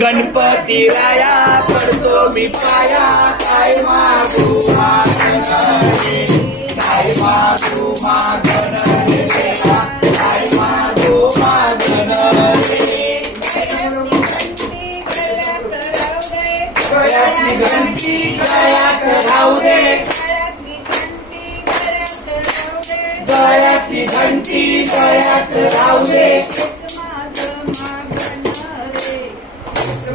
गणपती राया पडतो मी पाया काय मागू मागण रे काय मागू मागण रे देवा काय मागू मागण रे गळ्यातली घंटी गळ्यात राहू दे गळ्यातली घंटी गळ्यात राहू दे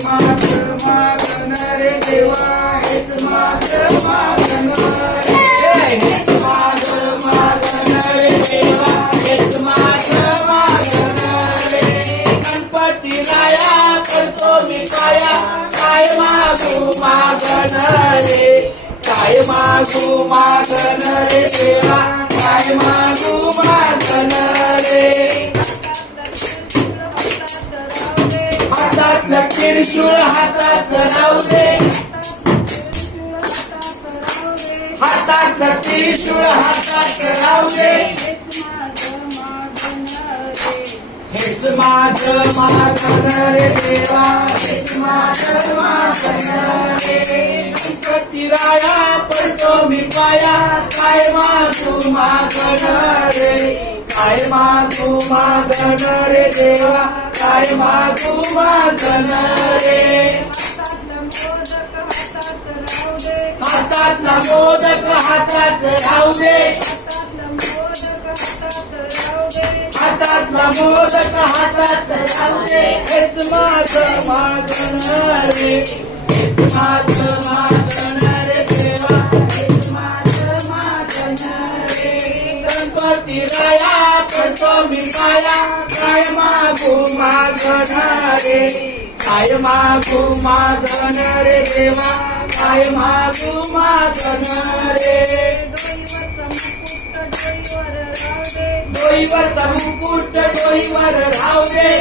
माझं मागण रे देवा हेच माझं मागण रे हेच माझं मागण रे देवा हेच माझं मागण रे गणपती राया करतो मी पाया काय मागू मागण रे काय मागू मागण रे देवा काय मागू मागण रे हातातलं त्रिशूळ हातात राहू दे हातातलं त्रिशूळ हातात राहू दे हेच माझं मागण रे देवा हेच माझं मागण रे गणपती राया पडतो मी पाया काय मागू मागण रे काय मागू मागण रे देवा काय मागू मागण रे हातातला मोदक हातात राहू दे हातातला मोदक हातात राहू दे हेच माझं मागण रे हेच माझं मागण रे देवा हेच माझं मागण रे गणपती राया पडतो मी पाया काय मागू मागण रे काय मागू मागण रे देवा काय मागू मागण रे डोईवरचा मुकुट डोईवर राहू दे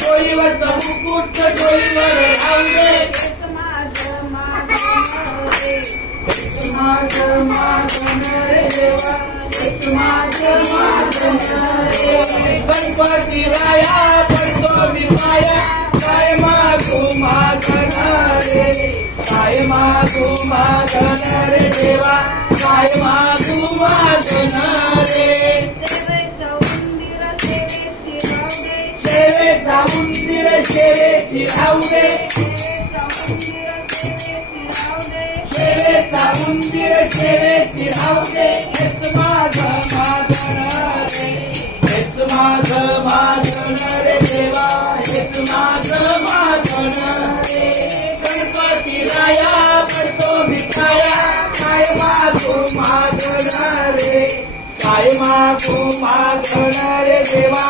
डोईवरचा मुकुट डोईवर राहू दे माझं मागण रे देवा हेच माझं मागण रे गणपती राया पडतो मी पाया काय मागू मागण रे काय मागू मागण रे देवा काय मागू मागण रे सेवेचा उंदीर सेवेची राहू दे सेवेचा उंदीर सेवेची राहू दे हेच माझं मागण रे हेच माझं मागण रे देवा हेच माझं मागण रे गणपती राया पडतो मी पाया काय मागू मागण रे काय मागू मागण रे देवा